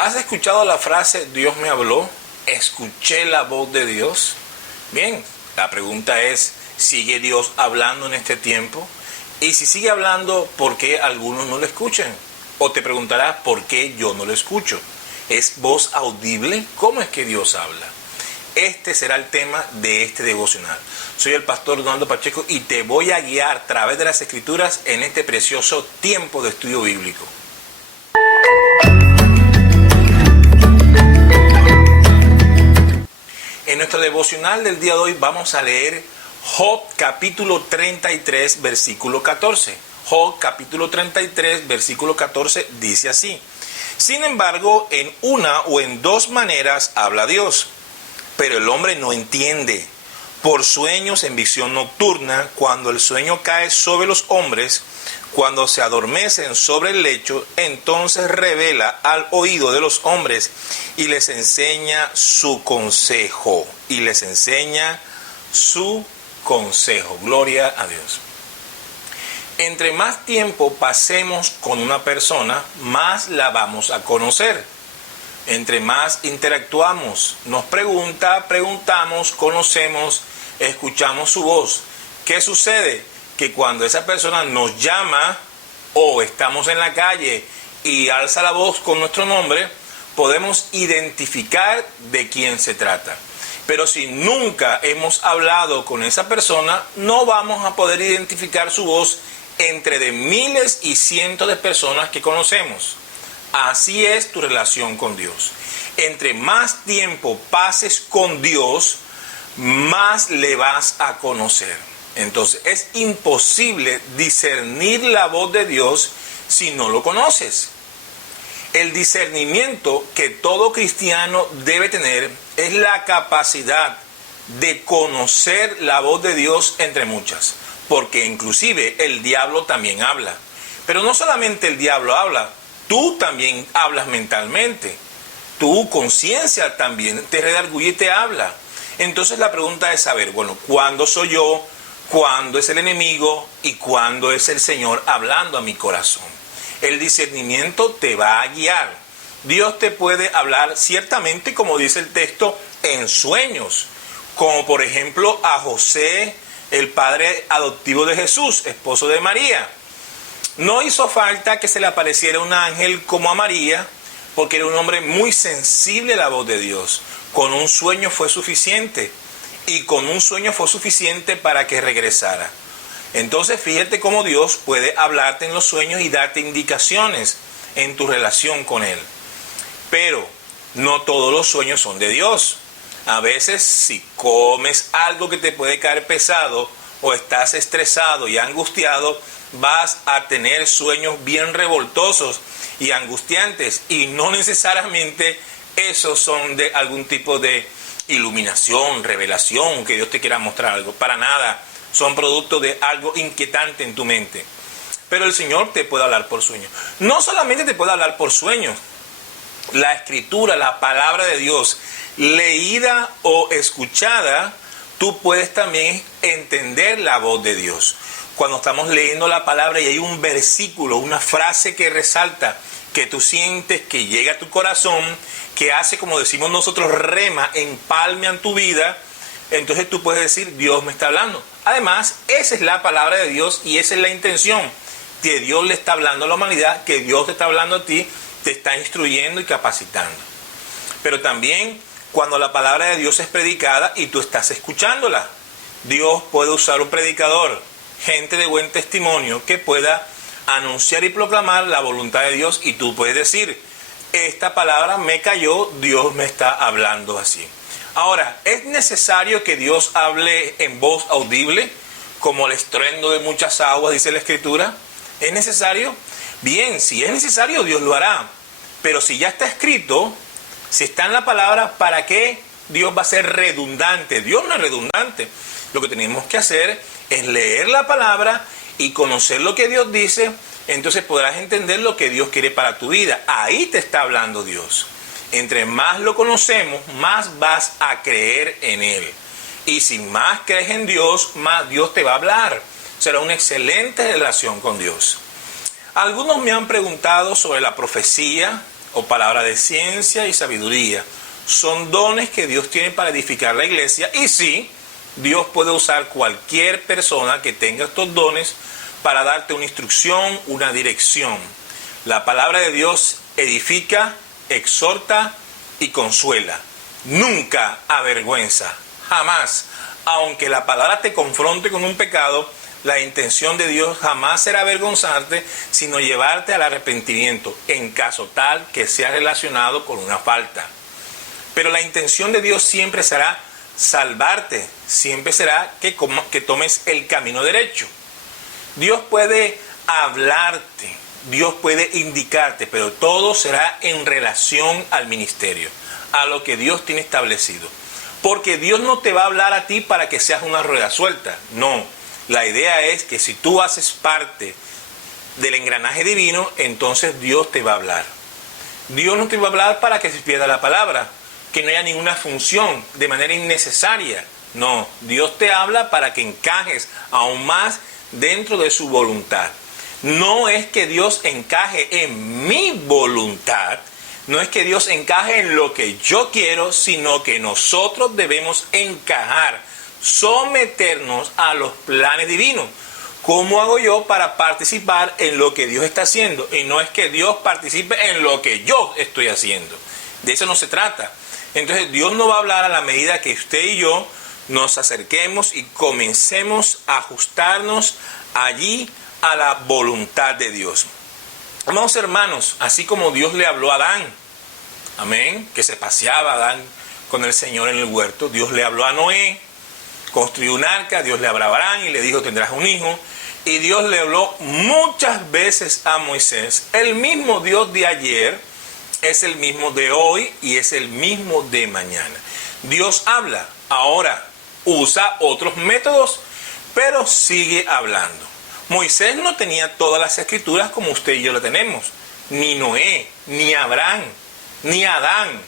¿Has escuchado la frase Dios me habló? ¿Escuché la voz de Dios? Bien, la pregunta es, ¿sigue Dios hablando en este tiempo? Y si sigue hablando, ¿por qué algunos no lo escuchan? O te preguntarás, ¿por qué yo no lo escucho? ¿Es voz audible? ¿Cómo es que Dios habla? Este será el tema de este devocional. Soy el pastor Donaldo Pacheco y te voy a guiar a través de las Escrituras en este precioso tiempo de estudio bíblico. En nuestro devocional del día de hoy vamos a leer Job capítulo 33, versículo 14. Job capítulo 33, versículo 14 dice así: Sin embargo, en una o en dos maneras habla Dios, pero el hombre no entiende. Por sueños en visión nocturna, cuando el sueño cae sobre los hombres, cuando se adormecen sobre el lecho, entonces revela al oído de los hombres y les enseña su consejo. Y les enseña su consejo. Gloria a Dios. Entre más tiempo pasemos con una persona, más la vamos a conocer. Entre más interactuamos, nos preguntamos, conocemos, escuchamos su voz. ¿Qué sucede? Que cuando esa persona nos llama o estamos en la calle y alza la voz con nuestro nombre, podemos identificar de quién se trata. Pero si nunca hemos hablado con esa persona, no vamos a poder identificar su voz entre de miles y cientos de personas que conocemos. Así es tu relación con Dios. Entre más tiempo pases con Dios, más le vas a conocer. Entonces es imposible discernir la voz de Dios si no lo conoces. El discernimiento que todo cristiano debe tener es la capacidad de conocer la voz de Dios entre muchas. Porque inclusive el diablo también habla. Pero no solamente el diablo habla, tú también hablas mentalmente. Tu conciencia también te redarguye y te habla. Entonces la pregunta es saber, ¿cuándo soy yo? ¿Cuándo es el enemigo? ¿Y cuándo es el Señor hablando a mi corazón? El discernimiento te va a guiar. Dios te puede hablar ciertamente, como dice el texto, en sueños. Como por ejemplo a José, el padre adoptivo de Jesús, esposo de María. No hizo falta que se le apareciera un ángel como a María, porque era un hombre muy sensible a la voz de Dios. Con un sueño fue suficiente. Y con un sueño fue suficiente para que regresara. Entonces fíjate cómo Dios puede hablarte en los sueños y darte indicaciones en tu relación con Él. Pero no todos los sueños son de Dios. A veces si comes algo que te puede caer pesado o estás estresado y angustiado, vas a tener sueños bien revoltosos y angustiantes. Y no necesariamente esos son de algún tipo de iluminación, revelación, que Dios te quiera mostrar algo. Para nada. Son producto de algo inquietante en tu mente. Pero el Señor te puede hablar por sueños. No solamente te puede hablar por sueños. La Escritura, la palabra de Dios, leída o escuchada, tú puedes también entender la voz de Dios. Cuando estamos leyendo la palabra y hay un versículo, una frase que resalta, que tú sientes que llega a tu corazón, que hace, como decimos nosotros, rema, empalme en tu vida, entonces tú puedes decir, Dios me está hablando. Además, esa es la palabra de Dios y esa es la intención, que Dios le está hablando a la humanidad, que Dios te está hablando a ti, te está instruyendo y capacitando. Pero también cuando la palabra de Dios es predicada y tú estás escuchándola, Dios puede usar un predicador, gente de buen testimonio, que pueda anunciar y proclamar la voluntad de Dios y tú puedes decir, esta palabra me cayó, Dios me está hablando así. Ahora, ¿es necesario que Dios hable en voz audible, como el estruendo de muchas aguas, dice la Escritura? ¿Es necesario? Bien, si es necesario, Dios lo hará. Pero si ya está escrito, si está en la palabra, ¿para qué Dios va a ser redundante? Dios no es redundante. Lo que tenemos que hacer es leer la palabra y conocer lo que Dios dice. Entonces podrás entender lo que Dios quiere para tu vida. Ahí te está hablando Dios. Entre más lo conocemos, más vas a creer en Él. Y si más crees en Dios, más Dios te va a hablar. Será una excelente relación con Dios. Algunos me han preguntado sobre la profecía o palabra de ciencia y sabiduría. Son dones que Dios tiene para edificar la iglesia. Y sí, Dios puede usar cualquier persona que tenga estos dones para darte una instrucción, una dirección. La palabra de Dios edifica, exhorta y consuela. Nunca avergüenza, jamás. Aunque la palabra te confronte con un pecado, la intención de Dios jamás será avergonzarte, sino llevarte al arrepentimiento, en caso tal que sea relacionado con una falta. Pero la intención de Dios siempre será salvarte, siempre será que tomes el camino derecho. Dios puede hablarte, Dios puede indicarte, pero todo será en relación al ministerio, a lo que Dios tiene establecido. Porque Dios no te va a hablar a ti para que seas una rueda suelta, no. La idea es que si tú haces parte del engranaje divino, entonces Dios te va a hablar. Dios no te va a hablar para que se pierda la palabra, que no haya ninguna función de manera innecesaria. No, Dios te habla para que encajes aún más dentro de su voluntad. No es que Dios encaje en mi voluntad, no es que Dios encaje en lo que yo quiero, sino que nosotros debemos encajar, someternos a los planes divinos. ¿Cómo hago yo para participar en lo que Dios está haciendo? Y no es que Dios participe en lo que yo estoy haciendo. De eso no se trata. Entonces Dios nos va a hablar a la medida que usted y yo nos acerquemos y comencemos a ajustarnos allí a la voluntad de Dios. Amados hermanos, así como Dios le habló a Adán, amén, que se paseaba Adán con el Señor en el huerto, Dios le habló a Noé, construyó un arca, Dios le habló a Abraham y le dijo tendrás un hijo, y Dios le habló muchas veces a Moisés. El mismo Dios de ayer es el mismo de hoy y es el mismo de mañana. Dios habla, ahora usa otros métodos, pero sigue hablando. Moisés no tenía todas las escrituras como usted y yo lo tenemos, ni Noé, ni Abraham, ni Adán,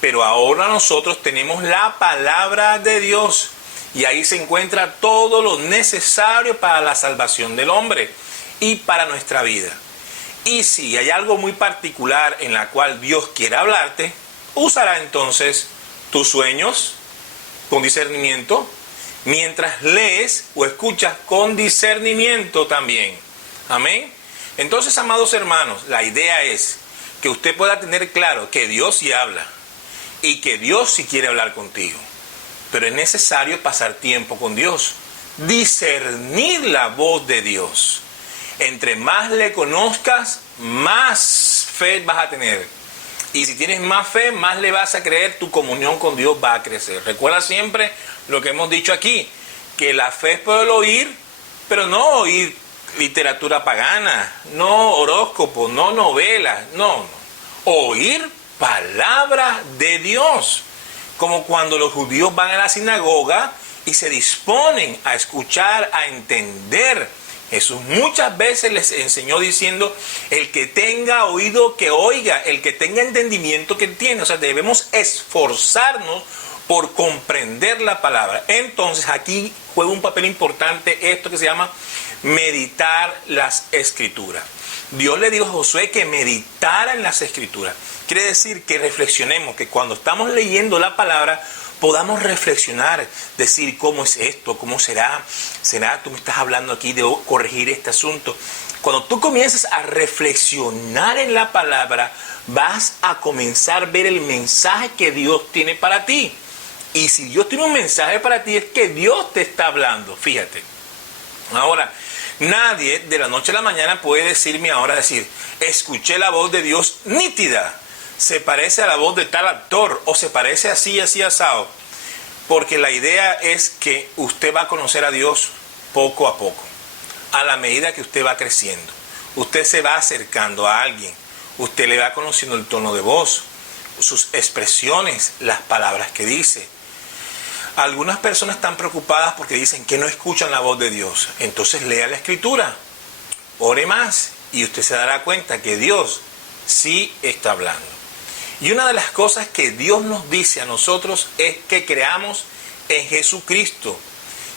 pero ahora nosotros tenemos la palabra de Dios y ahí se encuentra todo lo necesario para la salvación del hombre y para nuestra vida. Y si hay algo muy particular en la cual Dios quiere hablarte, usará entonces tus sueños con discernimiento, mientras lees o escuchas con discernimiento también. Amén. Entonces, amados hermanos, la idea es que usted pueda tener claro que Dios sí habla y que Dios sí quiere hablar contigo. Pero es necesario pasar tiempo con Dios, discernir la voz de Dios. Entre más le conozcas, más fe vas a tener. Y si tienes más fe, más le vas a creer, tu comunión con Dios va a crecer. Recuerda siempre lo que hemos dicho aquí, que la fe es por el oír, pero no oír literatura pagana, no horóscopo, no novelas, no. Oír palabra de Dios. Como cuando los judíos van a la sinagoga y se disponen a escuchar, a entender. Jesús muchas veces les enseñó diciendo, el que tenga oído que oiga, el que tenga entendimiento que entienda. O sea, debemos esforzarnos por comprender la palabra. Entonces aquí juega un papel importante esto que se llama meditar las escrituras. Dios le dijo a Josué que meditara en las escrituras. Quiere decir que reflexionemos, que cuando estamos leyendo la palabra podamos reflexionar, decir cómo es esto, cómo será, tú me estás hablando aquí de corregir este asunto. Cuando tú comienzas a reflexionar en la palabra, vas a comenzar a ver el mensaje que Dios tiene para ti. Y si Dios tiene un mensaje para ti, es que Dios te está hablando, fíjate. Ahora, nadie de la noche a la mañana puede decirme ahora, escuché la voz de Dios nítida, se parece a la voz de tal actor, o se parece así, así, asado. Porque la idea es que usted va a conocer a Dios poco a poco, a la medida que usted va creciendo. Usted se va acercando a alguien, usted le va conociendo el tono de voz, sus expresiones, las palabras que dice. Algunas personas están preocupadas porque dicen que no escuchan la voz de Dios. Entonces lea la escritura, ore más y usted se dará cuenta que Dios sí está hablando. Y una de las cosas que Dios nos dice a nosotros es que creamos en Jesucristo.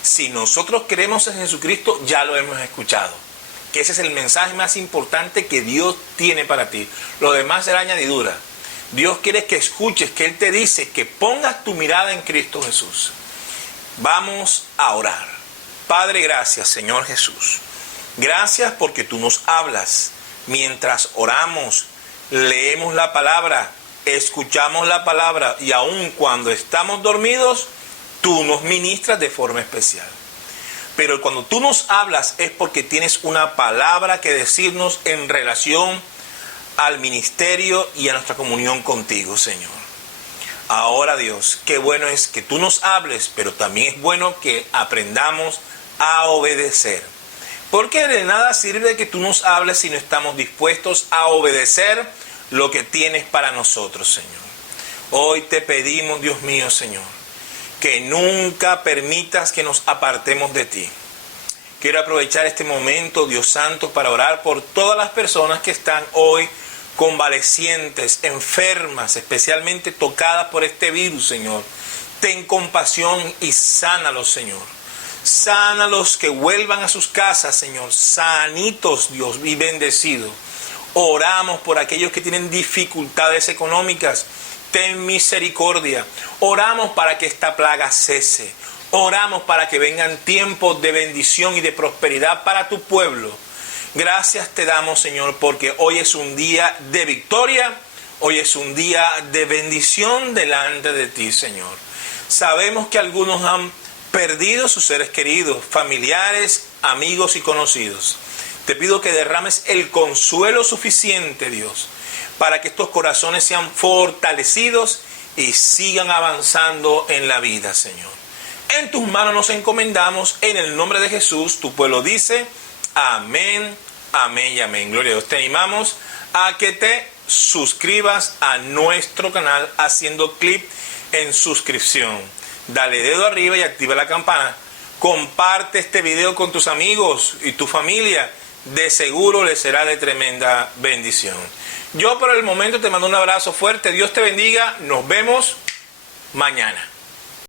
Si nosotros creemos en Jesucristo, ya lo hemos escuchado. que ese es el mensaje más importante que Dios tiene para ti. Lo demás será añadidura. Dios quiere que escuches que Él te dice que pongas tu mirada en Cristo Jesús. Vamos a orar. Padre, gracias, Señor Jesús. Gracias porque tú nos hablas. Mientras oramos, leemos la palabra, escuchamos la palabra y aun cuando estamos dormidos, tú nos ministras de forma especial. Pero cuando tú nos hablas es porque tienes una palabra que decirnos en relación al ministerio y a nuestra comunión contigo, Señor. Ahora, Dios, qué bueno es que tú nos hables, pero también es bueno que aprendamos a obedecer. Porque de nada sirve que tú nos hables si no estamos dispuestos a obedecer lo que tienes para nosotros, Señor. Hoy te pedimos, Dios mío, Señor, que nunca permitas que nos apartemos de ti. Quiero aprovechar este momento, Dios Santo, para orar por todas las personas que están hoy convalecientes, enfermas, especialmente tocadas por este virus, Señor. Ten compasión y sánalos, Señor. Sánalos, que vuelvan a sus casas, Señor, sanitos, Dios, y bendecidos. Oramos por aquellos que tienen dificultades económicas. Ten misericordia. Oramos para que esta plaga cese. Oramos para que vengan tiempos de bendición y de prosperidad para tu pueblo. Gracias te damos, Señor, porque hoy es un día de victoria. Hoy es un día de bendición delante de ti, Señor. Sabemos que algunos han perdido sus seres queridos, familiares, amigos y conocidos. Te pido que derrames el consuelo suficiente, Dios, para que estos corazones sean fortalecidos y sigan avanzando en la vida, Señor. En tus manos nos encomendamos, en el nombre de Jesús. Tu pueblo dice, amén, amén y amén. Gloria a Dios. Te animamos a que te suscribas a nuestro canal haciendo clic en suscripción. Dale dedo arriba y activa la campana. Comparte este video con tus amigos y tu familia. De seguro les será de tremenda bendición. Yo por el momento te mando un abrazo fuerte. Dios te bendiga. Nos vemos mañana.